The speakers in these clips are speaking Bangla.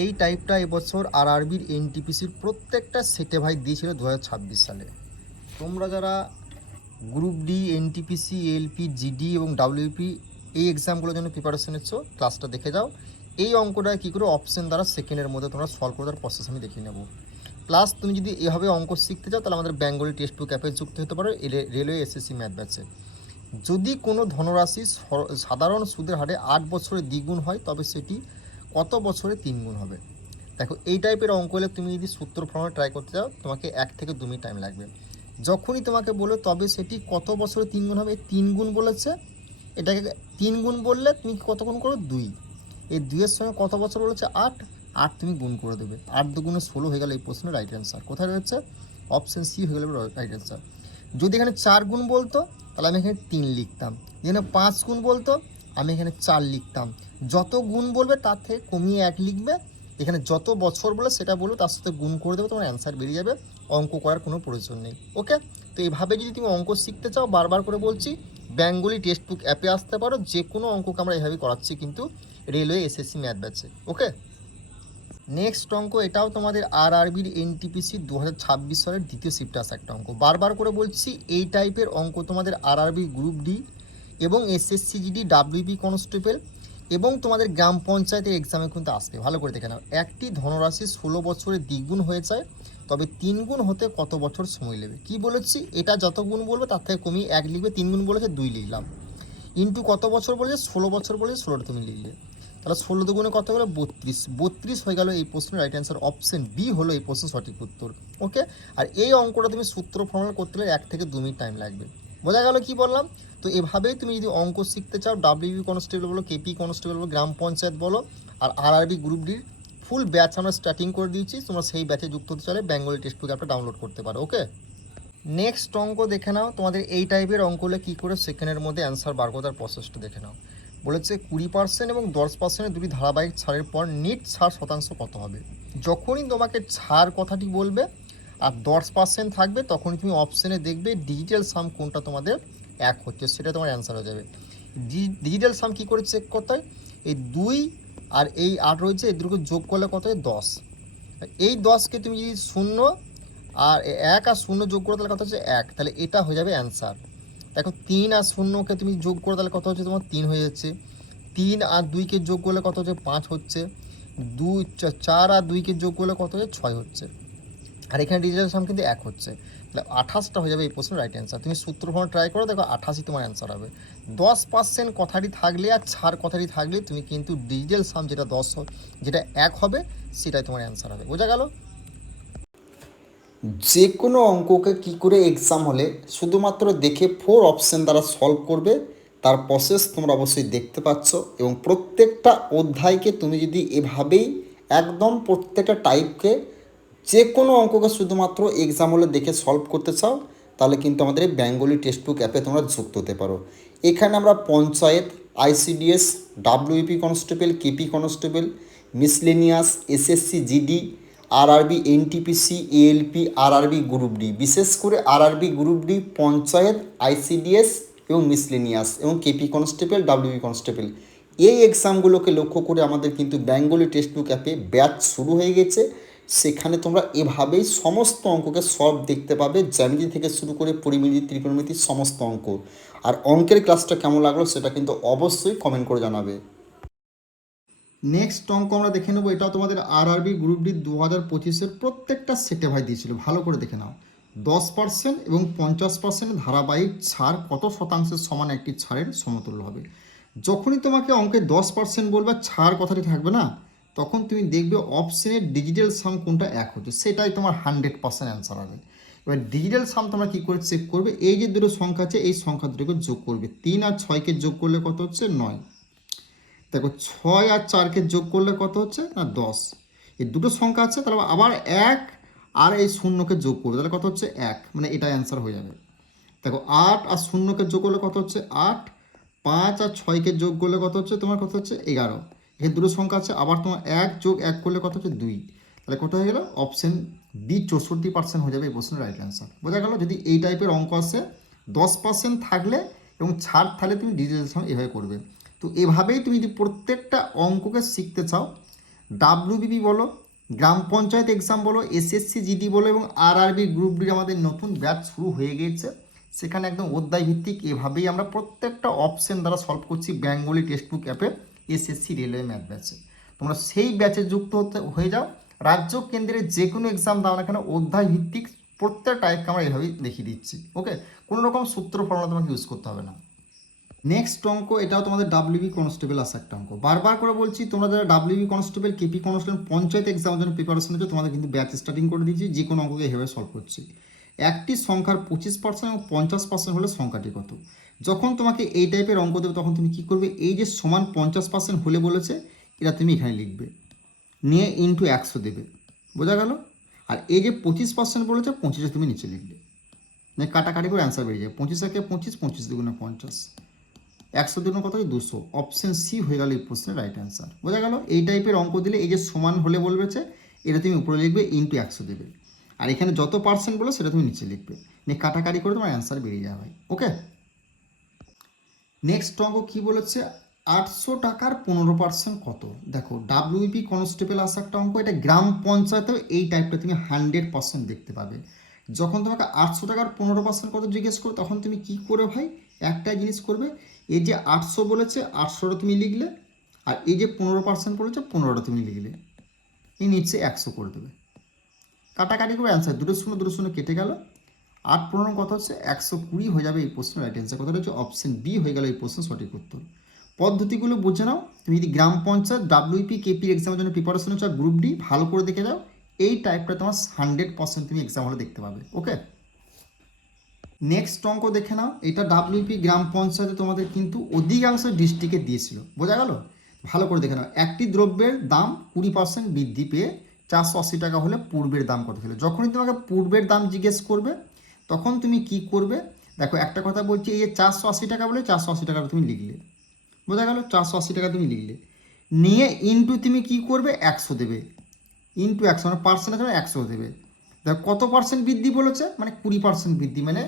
এই টাইপটা এবছর আরআরবির এনটিপিসির প্রত্যেকটা সেটে ভাই দিয়েছিল 2026 সালে। তোমরা যারা group D, NTPC, LP, GD এবং ডাব্লিউপি এই এক্সামগুলোর জন্য প্রিপারেশন নিচ্ছ, ক্লাসটা দেখে যাও। এই অঙ্কটা কী করে অপশন দ্বারা সেকেন্ডের মধ্যে তোমরা সলভ করে তার প্রসেস আমি দেখিয়ে নেবো। প্লাস তুমি যদি এভাবে অঙ্ক শিখতে চাও তাহলে আমাদের বেঙ্গলি টেক্সট বুক অ্যাপে যুক্ত হতে পারো রেলওয়ে এসএসসি ম্যাথ ব্যাচে। যদি কোনো ধনরাশি সাধারণ সুদের হারে 8 বছরে দ্বিগুণ হয় তবে সেটি কত বছরে 3 গুণ হবে। দেখো এই টাইপের অঙ্ক হলে তুমি যদি সূত্র ফর্মে ট্রাই করতে চাও তোমাকে 1 থেকে 2 মিনিট টাইম লাগবে। যখনই তোমাকে বলো তবে সেটি কত বছরে 3 গুণ হবে, 3 গুণ বলেছে, এটাকে 3 গুণ বললে তুমি কত গুণ করো 2, এই 2-এর সঙ্গে কত বছর বলেছে 8, 8 তুমি গুণ করে দেবে, 8 দুগুণে 16 হয়ে গেল এই প্রশ্নের রাইট অ্যান্সার। কোথায় রয়েছে? অপশন সি হয়ে গেল রাইট অ্যান্সার। যদি এখানে 4 গুণ বলতো তাহলে আমি এখানে 3 লিখতাম, যেখানে 5 গুণ বলতো আমি এখানে 4 লিখতাম। যত গুণ বলবে তার থেকে কমিয়ে 1 লিখবে, এখানে যত বছর বলে সেটা বলবে তার সাথে গুণ করে দেবে, তোমার অ্যান্সার বেরিয়ে যাবে, অঙ্ক করার কোনো প্রয়োজন নেই। ওকে, তো এইভাবে যদি তুমি অঙ্ক শিখতে চাও, বারবার করে বলছি বেঙ্গলি টেক্সট বুক অ্যাপে আসতে পারো, যে কোনো অঙ্ককে আমরা এইভাবে করাচ্ছি কিন্তু রেলওয়ে এসএসসি ম্যাথ ব্যাচে। ওকে, নেক্সট অঙ্ক, এটাও তোমাদের আরআরবির এনটিপিসি 2026 সালের দ্বিতীয় শিফটে আসা একটা অঙ্ক। বারবার করে বলছি এই টাইপের অঙ্ক তোমাদের আরআরবি গ্রুপ ডি এবং এসএসসি জিডি, ডাব্লিউবি কনস্টেবল এবং তোমাদের গ্রাম পঞ্চায়েতের এক্সামে কিন্তু আসবে। ভালো করে দেখে নাও। একটি ধনরাশি 16 বছরে দ্বিগুণ হয়ে যায় তবে 3 গুণ হতে কত বছর সময় নেবে। কি বলেছি? এটা যত গুণ বলবে তার থেকে কমিয়ে 1 লিখবে, 3 গুণ বলেছে 2 লিখলাম, ইন্টু কত বছর বলেছে 16 বছর বলেছে, 16টা তুমি লিখলে, তাহলে 16 দুগুণে কত হলো 32, 32 হয়ে গেল এই প্রশ্নের রাইট অ্যান্সার। অপশন বি হলো এই প্রশ্নের সঠিক উত্তর। ওকে, আর এই অঙ্কটা তুমি সূত্র ফর্মুলা করতে হলে 1 থেকে 2 মিনিট টাইম লাগবে। বোঝা গেল কি বললাম? তো এভাবেই তুমি যদি অঙ্ক শিখতে চাও, ডাব্লিউবি কনস্টেবল বলো, কেপি কনস্টেবল বলো, গ্রাম পঞ্চায়েত বলো, আর আরআরবি গ্রুপ ডির ফুল ব্যাচ আমরা স্টার্টিং করে দিয়েছি, তোমরা সেই ব্যাচে যুক্ত হতে চাইলে বেঙ্গলি টেক্সট বুক অ্যাপটা ডাউনলোড করতে পারো। ওকে, নেক্সট অঙ্ক দেখে নাও। তোমাদের এই টাইপের অঙ্ক হলে কী করে সেকেন্ডের মধ্যে অ্যান্সার বার করার প্রসেসটা দেখে নাও। বলেছে 20% এবং 10%-এর দুটি ধারাবাহিক ছাড়ের পর নিট ছাড় শতাংশ কত হবে। যখনই তোমাকে ছাড় কথাটি বলবে আর 10% থাকবে তখনই তুমি অপশানে দেখবে ডিজিটাল সাম কোনটা তোমাদের 1 হচ্ছে, সেটা তোমার অ্যান্সার হয়ে যাবে। ডিজিটাল সাম কী করে চেক করতে হয়? এই 2 আর এই 8 রয়েছে, এই দুটোকে যোগ করলে কত হয় 10। এই 10কে তুমি যদি 0 আর 1 আর 0 যোগ করে তাহলে কত হচ্ছে 1, তাহলে এটা হয়ে যাবে অ্যান্সার। দেখো 3 আর 0কে তুমি যোগ করে তাহলে কত হচ্ছে তোমার 3 হয়ে যাচ্ছে, 3 আর 2কে যোগ করলে কত হচ্ছে 5 হচ্ছে, 4 আর 2কে যোগ করলে কত হচ্ছে 6 হচ্ছে, আর এখানে ডিজিটাল সাম কিন্তু 1 হচ্ছে, তাহলে 28টা হয়ে যাবে এই প্রশ্নের রাইট অ্যান্সার। তুমি সূত্র ফর্ম ট্রাই করো, দেখো 88 তোমার অ্যান্সার হবে। 10% কথাটি থাকলে আর ছাড় কথাটি থাকলে তুমি কিন্তু ডিজিটাল সাম যেটা 10 যেটা 1 হবে সেটাই তোমার অ্যান্সার হবে। বোঝা গেল? যে কোনো অঙ্ককে কি করে এক্সাম হলে শুধুমাত্র দেখে 4 অপশন দ্বারা সলভ করবে তার প্রসেস তোমরা অবশ্যই দেখতে পাচ্ছ, এবং প্রত্যেকটা অধ্যায়কে তুমি যদি এভাবেই একদম প্রত্যেকটা টাইপকে যে কোনো অঙ্ককে শুধুমাত্র এক্সাম হলে দেখে সলভ করতে চাও তাহলে কিন্তু আমাদের এই বেঙ্গলি টেক্সট বুক অ্যাপে তোমরা যুক্ত হতে পারো। এখানে আমরা panchayat, ICDS, WP constable, KP constable, miscellaneous, SSC GD, RRB NTPC, ALP, RRB group D, বিশেষ করে RRB group D, panchayat, ICDS এবং মিসলেনিয়াস এবং কেপি কনস্টেবল, ডাব্লিউপি কনস্টেবল, এই এক্সামগুলোকে লক্ষ্য করে আমাদের কিন্তু বেঙ্গলি টেক্সট বুক অ্যাপে ব্যাচ শুরু হয়ে গেছে। সেখানে তোমরা এভাবেই সমস্ত অঙ্ককে সলভ দেখতে পাবে, জ্যামিতি থেকে শুরু করে পরিমিতি, ত্রিকোণমিতির সমস্ত অঙ্ক। আর অঙ্কের ক্লাসটা কেমন লাগলো সেটা কিন্তু অবশ্যই কমেন্ট করে জানাবে। নেক্সট অঙ্ক আমরা দেখে নেবো। এটাও তোমাদের আরআরবি গ্রুপ ডি 2025-এর প্রত্যেকটা সেটে ভাই দিয়েছিল। ভালো করে দেখে নাও। 10% এবং 50% ধারাবাহিক ছাড় কত শতাংশের সমান একটি ছাড়ের সমতুল্য হবে। যখনই তোমাকে অঙ্কে 10% বলবে, ছাড় কথাটি থাকবে না, তখন তুমি দেখবে অপশনের ডিজিটাল সাম কোনটা 1 হচ্ছে, সেটাই তোমার 100% অ্যান্সার হবে। এবার ডিজিটাল সাম তোমরা কী করে চেক করবে? এই যে দুটো সংখ্যা আছে এই সংখ্যা দুটোকে যোগ করবে। 3 আর 6কে যোগ করলে কত হচ্ছে 9। দেখো 6 আর 4কে যোগ করলে কত হচ্ছে না 10। এই দুটো সংখ্যা আছে, তাহলে আবার 1 আর এই 0কে যোগ করবে, তাহলে কত হচ্ছে 1, মানে এটা অ্যান্সার হয়ে যাবে। দেখো 8 আর 0কে যোগ করলে কত হচ্ছে 8, 5 আর 6কে যোগ করলে কত হচ্ছে তোমার কত হচ্ছে 11। এখানে দুটো সংখ্যা আছে, আবার তোমার 1 যোগ 1 করলে কত হচ্ছে 2, তাহলে কত হয়ে গেল অপশন বি 64% হয়ে যাবে এই প্রশ্নের রাইট অ্যান্সার। বোঝা গেল? যদি এই টাইপের অঙ্ক আসে 10% থাকলে এবং ছাড় থাকলে তুমি ডিজিটাল সাম এভাবে করবে। তো এভাবেই তুমি যদি প্রত্যেকটা অঙ্ককে শিখতে চাও ডাব্লিউবিপি বলো, গ্রাম পঞ্চায়েত এক্সাম বলো, এসএসসি জিডি বলো এবং আরআরবি গ্রুপ ডির আমাদের নতুন ব্যাচ শুরু হয়ে গিয়েছে। সেখানে একদম অধ্যায় ভিত্তিক এভাবেই আমরা প্রত্যেকটা অপশন দ্বারা সলভ করছি বেঙ্গলি টেক্সট বুক অ্যাপে এসএসসি রেলওয়ে ম্যাথ ব্যাচে। তোমরা সেই ব্যাচে যুক্ত হয়ে যাও। রাজ্য কেন্দ্রের যে কোনো এক্সাম দাও না কেন অধ্যায় ভিত্তিক প্রত্যেকটা টাইপকে আমরা এভাবেই দেখিয়ে দিচ্ছি। ওকে, কোনো রকম সূত্র ফর্মুলা তোমাকে ইউজ করতে হবে না। নেক্সট অঙ্ক, এটাও তোমাদের ডাব্লিউবি কনস্টেবল আসা একটা অঙ্ক। বারবার করে বলছি, তোমরা যারা WB constable, KP constable, panchayat এক্সামের জন্য প্রিপারেশন হচ্ছে, তোমাদের কিন্তু ব্যাচ স্টার্টিং করে দিচ্ছি। যে কোনো অঙ্ককে এভাবে সলভ করছি। একটি সংখ্যার 25% এবং 50% হলে সংখ্যাটি কত? যখন তোমাকে এই টাইপের অঙ্ক দেবে তখন তুমি কী করবে, এই যে সমান 50% হলে বলেছে, এটা তুমি এখানে লিখবে, নিয়ে ইন্টু 100 দেবে। বোঝা গেল? আর এই যে 25% বলেছে, 25 তুমি নিচে লিখবে, মানে কাটাকাটি করে অ্যান্সার বেরিয়ে যায়। 25 একে 25, 25 দুগুণে 50, 100 দুগুণে কত? 200। অপশন সি হয়ে গেল এই প্রশ্নের রাইট অ্যান্সার। বোঝা গেল? এই টাইপের অঙ্ক দিলে এই যে সমান হলে বলবেছে, এটা তুমি উপরে লিখবে, ইন্টু 100 দেবে। আর এখানে যত পার্সেন্ট বলো সেটা তুমি নিচে লিখবে, নিয়ে কাটাকাটি করে তোমার অ্যান্সার বেরিয়ে যাবে। ওকে, নেক্সট অঙ্ক কী বলেছে, 800 টাকার 15% কত? দেখো, ডাব্লিউপি কনস্টেবল আসা একটা অঙ্ক, এটা গ্রাম পঞ্চায়েতেও এই টাইপটা তুমি 100% দেখতে পাবে। যখন তোমাকে 800 টাকার 15% কত জিজ্ঞেস করো, তখন তুমি কি করে ভাই, একটাই জিনিস করবে, এই যে 800 বলেছে, 800টা তুমি লিখলে, আর এই যে 15% বলেছে, 15টা তুমি লিখলে, এই নিচে 100 করে দেবে, কাটাকাটি করে অ্যান্সার। 2 শূন্য কেটে গেল, 8 15 কত হচ্ছে? 120 হয়ে যাবে এই প্রশ্নের রাইট অ্যান্সার। কথাটা হচ্ছে অপশন বি হয়ে গেল এই প্রশ্নের সঠিক উত্তর। পদ্ধতিগুলো বুঝে নাও। তুমি যদি গ্রাম পঞ্চায়েত, ডাব্লিউপি, কেপি এক্সামের জন্য প্রিপারেশন হচ্ছে, আর গ্রুপ ডি ভালো করে দেখে যাও, এই টাইপটা তোমার 100% তুমি এক্সাম হলে দেখতে পাবে। ওকে, নেক্সট অঙ্ক দেখে নাও। এটা ডাব্লিউপি গ্রাম পঞ্চায়েতে তোমাদের কিন্তু অধিকাংশ ডিস্ট্রিক্টে দিয়েছিল। বোঝা গেল? ভালো করে দেখে নাও। একটি দ্রব্যের দাম 20% বৃদ্ধি পেয়ে 480 টাকা হলে পূর্বের দাম কত ছিল? যখনই তোমাকে পূর্বের দাম জিজ্ঞেস করবে তখন তুমি কি করবে, দেখো একটা কথা বলছি, এই যে 480 টাকা বলে 480 টাকা তুমি লিখলে। বোঝা গেল? 480 টাকা তুমি লিখলে, নিয়ে ইন্টু তুমি কি করবে, 100 দেবে, ইন্টু 100 মানে পার্সেন্ট আছে, 100 দেবে। দেখো কত পার্সেন্ট বৃদ্ধি বলেছে, মানে 20% বৃদ্ধি, মানে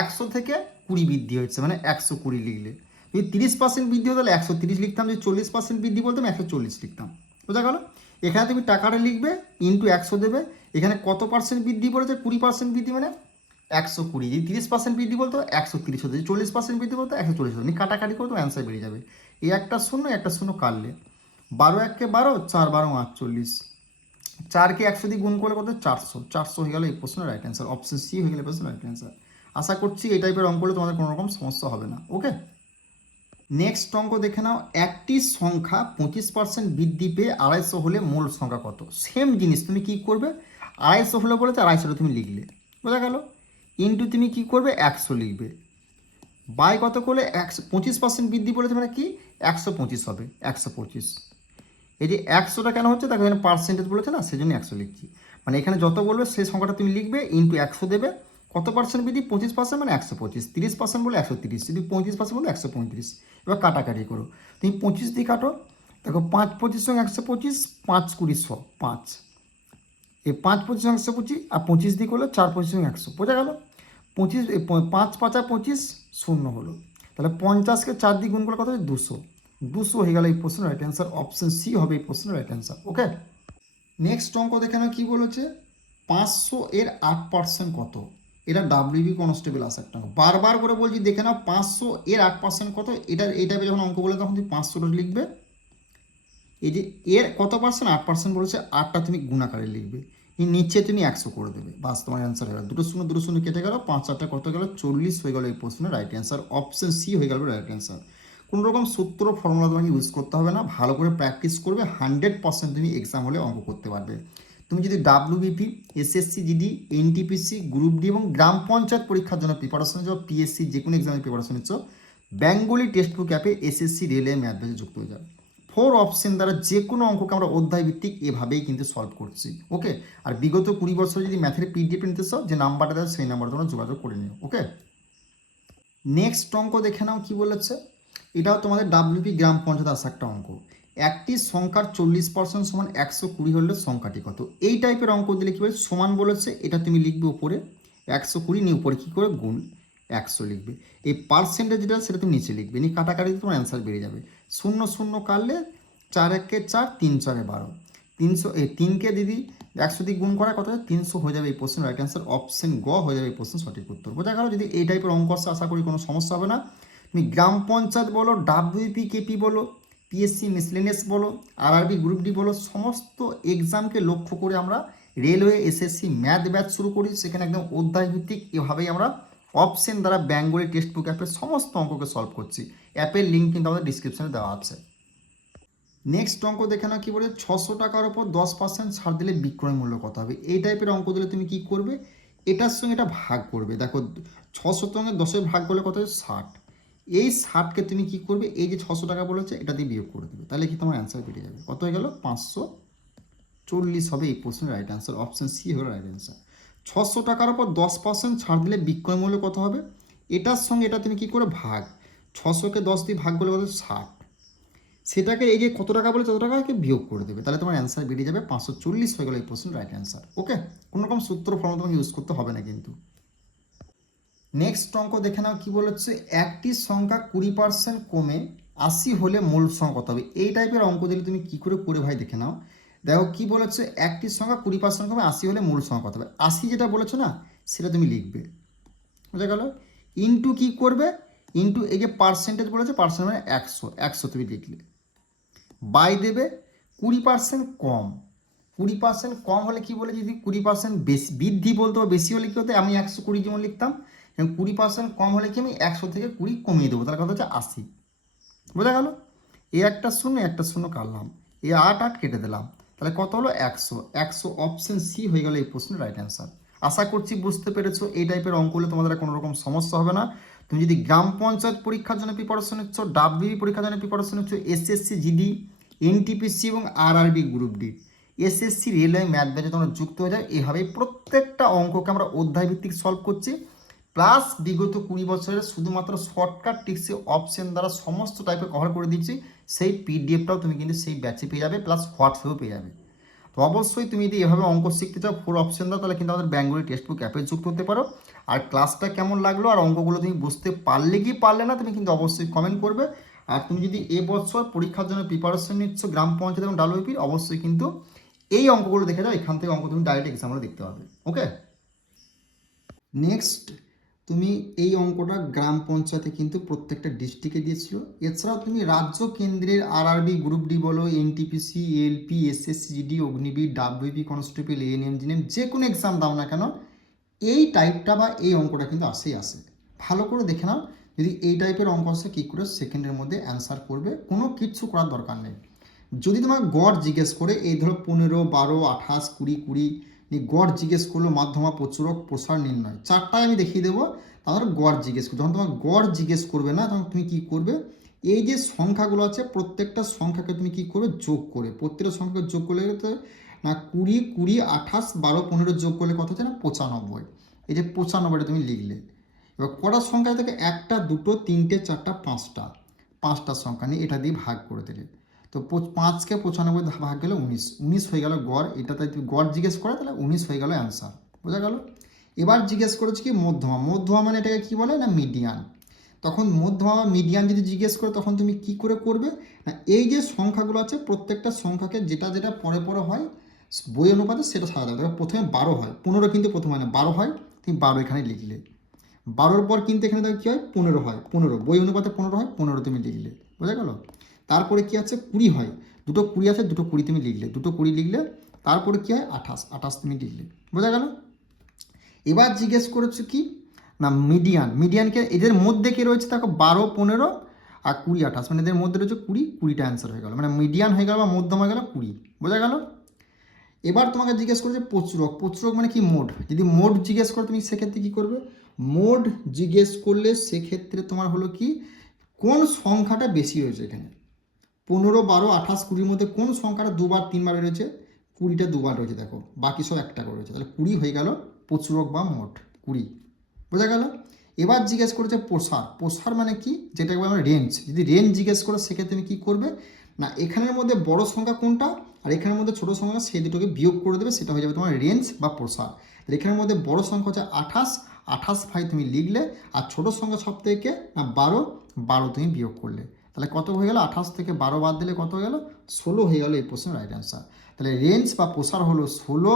100 থেকে 20 বৃদ্ধি হচ্ছে, মানে 120 লিখলে। যদি 30% বৃদ্ধি হতো তাহলে 130 লিখতাম, যদি 40% বৃদ্ধি বলতাম 140 লিখতাম। বোঝা গেল? এখানে তুমি টাকাটা লিখবে, ইন্টু 100 দেবে। এখানে কত পার্সেন্ট বৃদ্ধি বলেছে, 20% বৃদ্ধি, মানে 120। যদি 30% বৃদ্ধি বলতো 130 হতো, যদি 40% বৃদ্ধি বলতো 140 হতো। তুমি কাটাকাটি করতো অ্যান্সার বেরিয়ে যাবে। এই একটা শূন্য একটা শূন্য কাটলে, 12 1 12, 4 12 48, 4কে 100 দিয়ে গুণ করলে কত? 400। 400 হয়ে গেল এই প্রশ্নের রাইট অ্যান্সার। অপশন সি হয়ে গেল এই প্রশ্নের রাইট অ্যান্সার। আশা করছি এই টাইপের অঙ্ক করলে তোমাদের কোনো রকম সমস্যা হবে না। ওকে, নেক্সট অঙ্ক দেখে নাও। একটি সংখ্যা 25% বৃদ্ধি পেয়ে 250 হলে মূল সংখ্যা কত? সেম জিনিস, তুমি কি করবে, 250 হলে বলেছে 250টা তুমি লিখলে। বোঝা গেল? ইন্টু তুমি কি করবে, 100 লিখবে, বাই কত করলে 25% বৃদ্ধি বলেছে, মানে কি 125 হবে, 125। এই যে 100টা কেন হচ্ছে, দেখো এখানে পার্সেন্টেজ বলেছে না, সেই জন্য 100 লিখছি। মানে এখানে যত বলবে সেই সংখ্যাটা তুমি লিখবে, ইন্টু 100 দেবে। কত পার্সেন্ট বৃদ্ধি? 25%, মানে 125। 30% বলে 130, যদি 35% বলে 135। এবার কাটাকাটি করো, তুমি 25 দিয়ে কাটো, দেখো 5 25 সঙ্গে 125, 5 20 100, 5। এই 5 25 সঙ্গে 125, আর 25 দিয়ে করলে 4 25 সঙ্গে 100। বোঝা গেল? 25 5 5 25 শূন্য হলো, তাহলে 50কে 4 দিয়ে গুণ করলে কত? 200। 200 হয়ে গেল এই প্রশ্নের রাইট অ্যান্সার। অপশন সি হবে এই প্রশ্নের রাইট অ্যান্সার। ওকে, নেক্সট অঙ্ক দেখে নাও। কী বলেছে, 500 এর 8% কত? এটা ডাব্লিউবি কনস্টেবল আসা একটা অঙ্ক। বারবার করে বলছি দেখে নাও, 500 এর 8% কত? এই টাইপের যখন অঙ্ক বলে তখন তুমি 500টা লিখবে। এই যে এর কত পার্সেন্ট, 8% বলেছে, 8টা তুমি গুণাকারে লিখবে, এই নিচে তুমি 100 করে দেবে, বাস তোমার অ্যান্সার হয়ে গেল। 2 শূন্য কেটে গেল, 5 8 কত গেল? 40 হয়ে গেল এই প্রশ্নের রাইট অ্যান্সার। অপশন সি হয়ে গেল রাইট অ্যান্সার। কোনো রকম সূত্র ফর্মুলা তোমাকে ইউজ করতে হবে না, ভালো করে প্র্যাকটিস করবে, 100% তুমি এক্সাম হলে অঙ্ক করতে পারবে। তুমি যদি WBP, SSC GD, NTPC, group D এবং গ্রাম পঞ্চায়েত পরীক্ষার জন্য প্রিপারেশন নিচ্ছ, পিএসসি যে কোনো এক্সামের প্রিপারেশন নিচ্ছ, বেঙ্গলি টেক্সট বুক অ্যাপে এসএসসি রেলওয়ে ম্যাথ ব্যাচে যুক্ত হয়ে যাবে। 4 অপশন দ্বারা যে কোনো অঙ্ককে আমরা অধ্যায় ভিত্তিক এভাবেই কিন্তু সলভ করছি। ওকে, আর বিগত 20 বছর যদি ম্যাথের পিডিএফ নিতে চাও, যে নাম্বারটা দেয় সেই নাম্বারে তোমরা যোগাযোগ করে নিও। ওকে, নেক্সট অঙ্ক দেখে নাও কি বলেছে। এটাও তোমাদের ডাব্লিউপি গ্রাম পঞ্চায়েত আসা একটা অঙ্ক। একটি সংখ্যার 40% সমান 120 হলে সংখ্যাটি কত? এই টাইপের অঙ্ক দিলে কী বলে, সমান বলেছে, এটা তুমি লিখবে উপরে 120, নিয়ে উপরে কী করে গুণ 100 লিখবে। এই পার্সেন্টেজ যেটা সেটা তুমি নিচে লিখবে, নিয়ে কাটাকাটি তোমার অ্যান্সার বেরিয়ে যাবে। 0 0 কাটলে 4 1 4, 3 4 12, 3কে দিদি 100 দিয়ে গুণ করা কত হয় 300 হয়ে যাবে এই প্রশ্নের রাইট অ্যান্সার অপশন গ হয়ে যাবে এই প্রশ্নের সঠিক উত্তর। বোঝা গেল? যদি এই টাইপের অঙ্ক আসে আশা করি কোনো সমস্যা হবে না। তুমি গ্রাম পঞ্চায়েত বলো, ডাব্লিউপি কেপি বলো, পিএসসি মিসলেনিয়াস বলো, আরআরবি গ্রুপ ডি বলো, সমস্ত এক্সামকে লক্ষ্য করে আমরা রেলওয়ে এসএসসি ম্যাথ ব্যাচ শুরু করি। সেখানে একদম অধ্যায় ভিত্তিক এভাবেই আমরা অপশন দ্বারা বেঙ্গলি টেক্সট বুক অ্যাপের সমস্ত অঙ্ককে সলভ করছি। অ্যাপের লিঙ্ক কিন্তু আমাদের ডিসক্রিপশনে দেওয়া আছে। নেক্সট অঙ্ক দেখে নাও কি বলে, 600 টাকার ওপর 10% ছাড় দিলে বিক্রয় মূল্য কত হবে। এই টাইপের অঙ্ক দিলে তুমি কি করবে, এটার সঙ্গে এটা ভাগ করবে। দেখো 600 সঙ্গে 10 ভাগ করলে কত হয় 60। এই 60কে তুমি কি করবে, এই যে 600 টাকা বলেছে এটা দিয়ে বিয়োগ করে দেবে, তাহলে কি তোমার অ্যান্সার বেরিয়ে যাবে। কত হয়ে গেল 540 হবে এই প্রশ্নের রাইট অ্যান্সার। অপশন সি হলো রাইট অ্যান্সার। 600 টাকার ওপর 10% ছাড় দিলে বিক্রয় মূল্য কত হবে, এটার সঙ্গে এটা তুমি কি করে ভাগ, 600কে 10 দিয়ে ভাগ করলে কত 60, সেটাকে এই যে কত টাকা বলে তত টাকাকে বিয়োগ করে দেবে, তাহলে তোমার অ্যান্সার বেরিয়ে যাবে 540 হয়ে গেল এই প্রশ্নের রাইট অ্যান্সার। ওকে, কোনো রকম সূত্র ফর্মুলা তোমাকে ইউজ করতে হবে না কিন্তু। নেক্সট অঙ্ক দেখে নাও কি বলেছে, একটি সংখ্যা 20% কমে 80 হলে মূল সংখ্যা কত হবে। এই টাইপের অঙ্ক দিলে তুমি কি করে ভাই দেখে নাও। দেখো কি বলেছে, একটি সংখ্যা 20% কমে 80 হলে মূল সংখ্যা কত হবে। 80 যেটা বলেছো না সেটা তুমি লিখবে, বুঝা গেল। ইন্টু কি করবে, ইন্টু এই যে পার্সেন্টেজ বলেছে, পার্সেন্ট মানে 100 তুমি লিখলে, বাই দেবে 20% কম। 20% কম হলে কি বলে, যদি 20% বেশি বৃদ্ধি বলতে বা বেশি হলে কি হতো, আমি 120 যেমন লিখতাম, এবং 20% কম হলে কি আমি 100 থেকে 20 কমিয়ে দেবো, তার কথা হচ্ছে 80। বোঝা গেল? এই একটা শূন্য কাটলাম, এই 8 কেটে দিলাম, তাহলে কত হলো 100। অপশন সি হয়ে গেল এই প্রশ্নের রাইট অ্যান্সার। আশা করছি বুঝতে পেরেছো। এই টাইপের অঙ্ক হলে তোমাদের কোনো রকম সমস্যা হবে না। তুমি যদি গ্রাম পঞ্চায়েত পরীক্ষার জন্য প্রিপারেশন নিচ্ছ, ডাব্লিউবি পরীক্ষার জন্য প্রিপারেশন নিচ্ছ, এসএসসি জিডি, এনটিপিসি এবং RRB group D, SSC railway math ব্যাচে তোমরা যুক্ত হয়ে যাও। এভাবেই প্রত্যেকটা অঙ্ককে আমরা অধ্যায় ভিত্তিক সলভ করছি, প্লাস বিগত 20 বছরের শুধুমাত্র শর্টকাট টিক্সে অপশন দ্বারা সমস্ত টাইপের কভার করে দিচ্ছি। সেই পিডিএফটাও তুমি কিন্তু সেই ব্যাচে পেয়ে যাবে, প্লাস হোয়াটসঅ্যাপেও পেয়ে যাবে। তো অবশ্যই তুমি যদি এভাবে অঙ্ক শিখতে চাও 4 অপশন দাও, তাহলে কিন্তু আমাদের বেঙ্গলি টেক্সট বুক অ্যাপে যুক্ত হতে পারো। আর ক্লাসটা কেমন লাগলো আর অঙ্কগুলো তুমি বুঝতে পারলে কি পারলে না, তুমি কিন্তু অবশ্যই কমেন্ট করবে। আর তুমি যদি এবছর পরীক্ষার জন্য প্রিপারেশন নিচ্ছ গ্রাম পঞ্চায়েত এবং ডাব্লিউপি, অবশ্যই কিন্তু এই অঙ্কগুলো দেখে যাও, এখান থেকে অঙ্ক তুমি ডাইরেক্ট এক্সামগুলো দেখতে পাবে। ওকে, নেক্সট তুমি এই অঙ্কটা গ্রাম পঞ্চায়েতে কিন্তু প্রত্যেকটা ডিস্ট্রিক্টে দিয়েছিল। এছাড়াও তুমি রাজ্য কেন্দ্রের আরআরবি গ্রুপ ডি বলো, NTPC, LP, SSC GD, Agniveer, WB constable, ANM, GNM, যে কোনো এক্সাম দাও না কেন এই টাইপটা বা এই অঙ্কটা কিন্তু আসে। ভালো করে দেখে নাও, যদি এই টাইপের অঙ্ক আসে কী করে সেকেন্ডের মধ্যে অ্যান্সার করবে, কোনো কিচ্ছু করার দরকার নেই। যদি তোমার গড় জিজ্ঞেস করে, এই ধরো 15, 12, 28, 20, 20, গড় জিজ্ঞেস করলো, মাধ্যমা, প্রচুরক, প্রসার নির্ণয়, চারটায় আমি দেখিয়ে দেবো। তাহলে গড় জিজ্ঞেস করবে, যখন তোমার গড় জিজ্ঞেস করবে না, তখন তুমি কি করবে, এই যে সংখ্যাগুলো আছে প্রত্যেকটা সংখ্যাকে তুমি কি করবে, যোগ করে, প্রত্যেকটা সংখ্যাকে যোগ করলে না 20, 20, 28, 12, 15 যোগ করলে কত হচ্ছে না 95। এই যে 95টা তুমি লিখলে। এবার কটা সংখ্যা থেকে, 1, 2, 3, 4, 5টা সংখ্যা নিয়ে এটা দিয়ে ভাগ করে দিলে, তো 5কে 95 ভাগ গেলে 19 হয়ে গেল গড়। এটাতে যদি গড় জিজ্ঞেস করে তাহলে 19 হয়ে গেল অ্যান্সার। বোঝা গেল? এবার জিজ্ঞেস করেছে কি মধ্যমা মানে এটাকে কি বলে না মিডিয়ান। তখন মধ্যমা বা মিডিয়ান যদি জিজ্ঞেস করে তখন তুমি কি করে করবে না, এই যে সংখ্যাগুলো আছে প্রত্যেকটা সংখ্যাকে যেটা পরে হয় বই অনুপাতে সেটা সাজা দেবে। প্রথমে 12 হয়, 15 কিন্তু প্রথমে মানে 12 হয়, তুমি 12 এখানে লিখলে। 12-র পর কিন্তু এখানে দেখো কী হয় 15 হয়, 15 বই অনুপাতে 15 হয়, 15 তুমি লিখলে। বোঝা গেল? তারপরে কি আছে 20 হয়, দুটো 20 আছে, দুটো 20 তুমি লিখলে, দুটো 20 লিখলে। তারপরে কি হয় 28 তুমি লিখলে। বোঝা গেল? এবার জিজ্ঞেস করেছো কি না মিডিয়ানকে এদের মধ্যে কে রয়েছে দেখো 12, 15 আর 20, 28, মানে এদের মধ্যে রয়েছে 20টা অ্যান্সার হয়ে গেল, মানে মিডিয়ান হয়ে গেল বা মধ্যম হয়ে গেল 20। বোঝা গেল? এবার তোমাকে জিজ্ঞেস করেছে প্রচুরক মানে কি মোড। যদি মোড জিজ্ঞেস করো তুমি সেক্ষেত্রে কী করবে, মোড জিজ্ঞেস করলে সেক্ষেত্রে তোমার হলো কি কোন সংখ্যাটা বেশি হয়েছে এখানে, 15, 12, 28, 20-র মধ্যে কোন সংখ্যাটা 2বার 3বার রয়েছে, 20টা 2বার রয়েছে দেখো, বাকি সব একটা করে রয়েছে, তাহলে 20 হয়ে গেল প্রচুরক বা মোট 20। বোঝা গেল? এবার জিজ্ঞেস করেছে প্রসার মানে কি, যেটাকে বলে আমরা রেঞ্জ। যদি রেঞ্জ জিজ্ঞেস করো সেক্ষেত্রে তুমি কী করবে না, এখানের মধ্যে বড় সংখ্যা কোনটা আর এখানের মধ্যে ছোটো সংখ্যা সেই দুটোকে বিয়োগ করে দেবে, সেটা হয়ে যাবে তোমার রেঞ্জ বা প্রসার। এখানের মধ্যে বড় সংখ্যা হচ্ছে 28 ভাই তুমি লিখলে, আর ছোটো সংখ্যা সব থেকে না 12 তুমি বিয়োগ করলে, তাহলে কত হয়ে গেল 28 থেকে 12 বাদ দিলে কত হয়ে গেল 16 হয়ে গেল এই প্রশ্নের রাইট অ্যান্সার। তাহলে রেঞ্জ বা প্রসার হলো 16,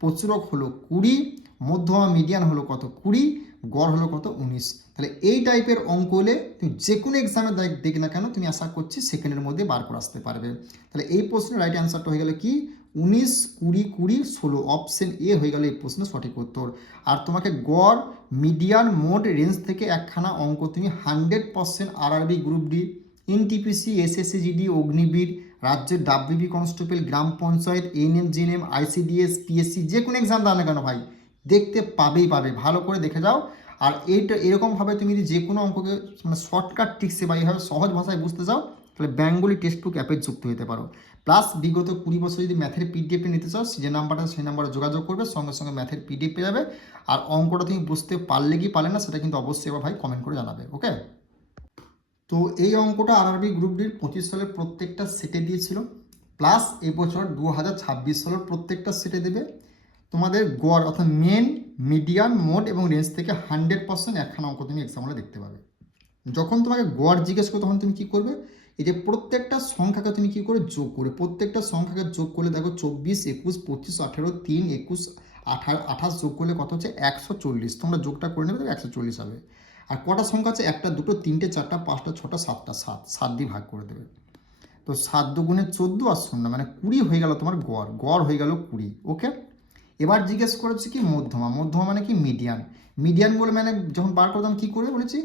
প্রচুরক হলো 20, মধ্যমা মিডিয়ান হলো কত 20, গড় হলো কত 19। তাহলে এই টাইপের অঙ্ক হলে তুমি যে কোনো এক্সামে দেখি না কেন তুমি আশা করছি সেকেন্ডের মধ্যে বার করে আসতে পারবে। তাহলে এই প্রশ্নের রাইট অ্যান্সারটা হয়ে গেল কি 19, 20, 20, 16, অপশন এ হয়ে গেল এই প্রশ্নের সঠিক উত্তর। আর তোমাকে গড়, মিডিয়ান, মোড, রেঞ্জ থেকে একখানা অঙ্ক তুমি 100% RRB, group D, NTPC, SSC GD, Agniveer, রাজ্যের ডাব্লিউবি কনস্টেবল, গ্রাম panchayat, ANM, GNM, ICDS, PSC, যে কোনো এক্সাম দাও না কেন ভাই দেখতে পাবেই পাবে। ভালো করে দেখে যাও। আর এইটা এরকমভাবে তুমি যদি যে কোনো অঙ্ককে মানে শর্টকাট ট্রিক্সে বা এইভাবে সহজ ভাষায় বুঝতে চাও তাহলে বেঙ্গলি টেক্সট বুক অ্যাপে যুক্ত হতে পারো। প্লাস বিগত 20 বছর যদি ম্যাথের পিডিএফে নিতে চাও যে নাম্বারটা সেই নাম্বারে যোগাযোগ করবে, সঙ্গে সঙ্গে ম্যাথের পিডিএফ পেয়ে যাবে। আর অঙ্কটা তুমি বুঝতে পারলে কি পারলে না সেটা কিন্তু অবশ্যই এবার ভাই কমেন্ট করে জানাবে। ওকে, তো এই অঙ্কটা আরআরবি গ্রুপ ডির 25 সালের প্রত্যেকটা সেটে দিয়েছিল, প্লাস এবছর 2026 সালের প্রত্যেকটা সেটে দেবে। তোমাদের গড় অর্থাৎ মেন, মিডিয়ান, মোড এবং রেঞ্জ থেকে 100% একখানা অঙ্ক তুমি এক্সাম হলে দেখতে পাবে। যখন তোমাকে গড় জিজ্ঞেস করো তখন তুমি কী করবে, এই যে প্রত্যেকটা সংখ্যাকে তুমি কী করে যোগ করে, প্রত্যেকটা সংখ্যাকে যোগ করলে দেখো 24, 21, 25, 18, 3, 21, 28 যোগ করলে কত হচ্ছে 140। তোমরা যোগটা করে নেবে, 140 হবে। আর কটা সংখ্যা আছে, 1, 2, 3, 4, 5, 6, 7, 7 দিয়ে ভাগ করে দেবে। তো 7 দুগুণে 14 আর 0 মানে 20 হয়ে গেল তোমার গড়, গড় হয়ে গেল 20। ওকে, এবার জিজ্ঞেস করেছে কি মধ্যমা, মধ্যমা মানে কি মিডিয়ান। মিডিয়ান বলে মানে যখন বার করতাম কী করবে বলেছি,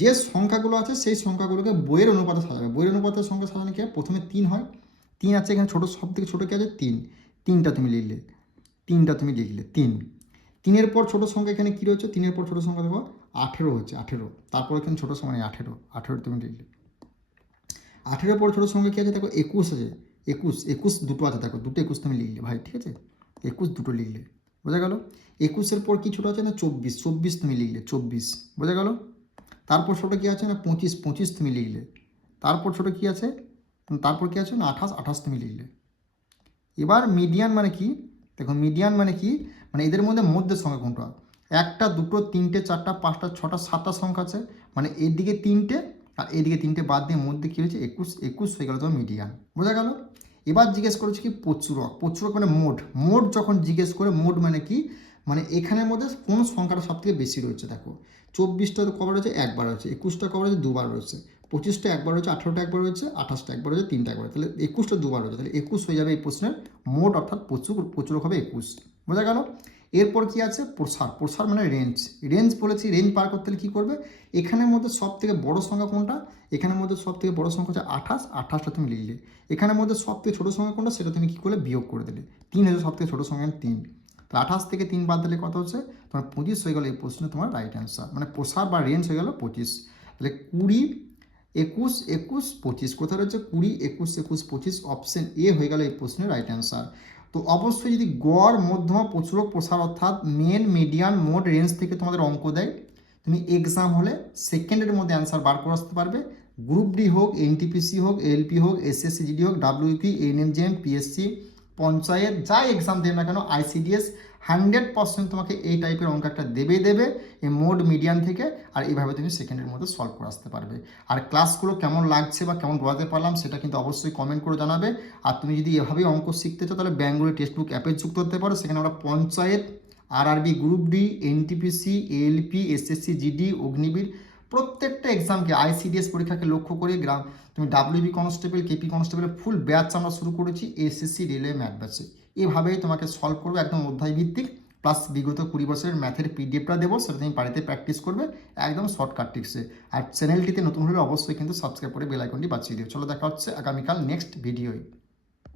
যে সংখ্যাগুলো আছে সেই সংখ্যাগুলোকে বইয়ের অনুপাতে সাজাবে। বইয়ের অনুপাতের সংখ্যা সাজানো কি হয়, প্রথমে 3 হয়, 3 আছে এখানে ছোটো, সব থেকে ছোটো কি আছে 3, 3টা তুমি লিখলে, 3টা তুমি লিখলে 3, 3-এর পর ছোটো সংখ্যা এখানে কী রয়েছে, 3-এর পর ছোটো সংখ্যা দেখো 18 হচ্ছে, 18, তারপর এখানে ছোটো সংখ্যা নেই 18, 18 তুমি লিখলে। 18-এর পর ছোটো সংখ্যা কী আছে দেখো 21 আছে, 21 দুটো আছে দেখো, দুটো 21 তুমি লিখলে ভাই, ঠিক আছে, 21 দুটো লিখলে, বোঝা গেল। 21-এর পর কি ছোটো আছে না 24, 24 তুমি লিখলে, 24, বোঝা গেল। তারপর ছোটো কী আছে না 25, 25 তুমি লিখলে। তারপর ছোটো কী আছে, তারপর কী আছে না 28, 28 তুমি লিখলে। এবার মিডিয়ান মানে কি দেখো, মিডিয়ান মানে কি মানে এদের মধ্যে মধ্যের সংখ্যা কোনটা, 1টা 2টো 3টে 4টা 5টা 6টা 7টা সংখ্যা আছে, মানে এদিকে 3টে আর এদিকে 3টে বাদ দিয়ে মধ্যে কী হয়েছে 21, 21 হয়ে গেল তোমার মিডিয়ান, বোঝা গেল। এবার জিজ্ঞেস করেছে কি প্রচুরক, প্রচুরক মানে মোড। মোড যখন জিজ্ঞেস করে, মোড মানে কি মানে এখানের মধ্যে কোন সংখ্যাটা সবথেকে বেশি রয়েছে দেখো, 24টা কবার রয়েছে একবার রয়েছে, 21টা কবার রয়েছে দুবার রয়েছে, 25টা একবার রয়েছে, 18টা একবার রয়েছে, 28টা একবার রয়েছে, 3টা একবার, তাহলে 21টা দুবার রয়েছে, তাহলে 21 হয়ে যাবে এই প্রশ্নের মোড, অর্থাৎ প্রচুরক হবে 21, বোঝা গেল। এরপর কি আছে প্রসার, প্রসার মানে রেঞ্জ। রেঞ্জ বলেছি, রেঞ্জ পার করতে হলে কী করবে, এখানের মধ্যে সব থেকে বড় সংখ্যা কোনটা, এখানের মধ্যে সব থেকে বড় সংখ্যা হচ্ছে 28, 28টা তুমি লিখলে। এখানের মধ্যে সব থেকে ছোটো সংখ্যা কোনটা সেটা তুমি কী করলে বিয়োগ করে দিলে, 3 হচ্ছে সব থেকে ছোটো সংখ্যা 3, তাহলে 28 থেকে 3 বাদ দিলে কত হচ্ছে তোমার 25 হয়ে গেল এই প্রশ্নে তোমার রাইট অ্যান্সার, মানে প্রসার বা রেঞ্জ হয়ে গেল 25। তাহলে 20, 21, 21, 25 কোথায় রয়েছে 20, 21, 21, 25, অপশন এ হয়ে গেল এই প্রশ্নের রাইট অ্যান্সার। তো অবশ্যই যদি গড়, মধ্যমা, প্রচুরক, প্রসার অর্থাৎ মেন, মিডিয়ান, মোড, রেঞ্জ থেকে তোমাদের অঙ্ক দেয়, তুমি এক্সাম হলে সেকেন্ডের মধ্যে অ্যান্সার বার করে আসতে পারবে। গ্রুপ ডি হোক, এনটিপিসি হোক, এলপি হোক, এসএসসি জিডি হোক, ডাব্লিউপি, এএনএম, পিএসসি, পঞ্চায়েত, যা এক্সাম দেবে না কেন, আইসিডিএস, 100% তোমাকে এই টাইপের অঙ্ক একটা দেবে এই মোড, মিডিয়ান থেকে। আর এইভাবে তুমি সেকেন্ডের মধ্যে সলভ করে আসতে পারবে। আর ক্লাসগুলো কেমন লাগছে বা কেমন বোঝাতে পারলাম সেটা কিন্তু অবশ্যই কমেন্ট করে জানাবে। আর তুমি যদি এভাবেই অঙ্ক শিখতে চাও তাহলে বেঙ্গলি টেক্সট বুক অ্যাপে যুক্ত হতে পারো। সেখানে আমরা panchayat, RRB group D, NTPC, ALP, SSC GD, Agniveer প্রত্যেকটা এক্সামকে, আইসিডিএস পরীক্ষাকে লক্ষ্য করে তুমি ডাব্লিউবি কনস্টেবল, কেপি কনস্টেবলের ফুল ব্যাচ আমরা শুরু করেছি এসএসসি রেলওয়ে ম্যাথ ব্যাচে। এভাবেই তোমাকে সলভ করবে একদম অধ্যায় ভিত্তিক, প্লাস বিগত 20 বছরের ম্যাথের পিডিএফটা দেবো, সেটা তুমি বাড়িতে প্র্যাকটিস করবে একদম শর্টকাট টিক্সে। আর চ্যানেলটিতে নতুন হলে অবশ্যই কিন্তু সাবস্ক্রাইব করে বেল আইকনটি বাঁচিয়ে দিও। চলো দেখা হচ্ছে আগামীকাল নেক্সট ভিডিওয়।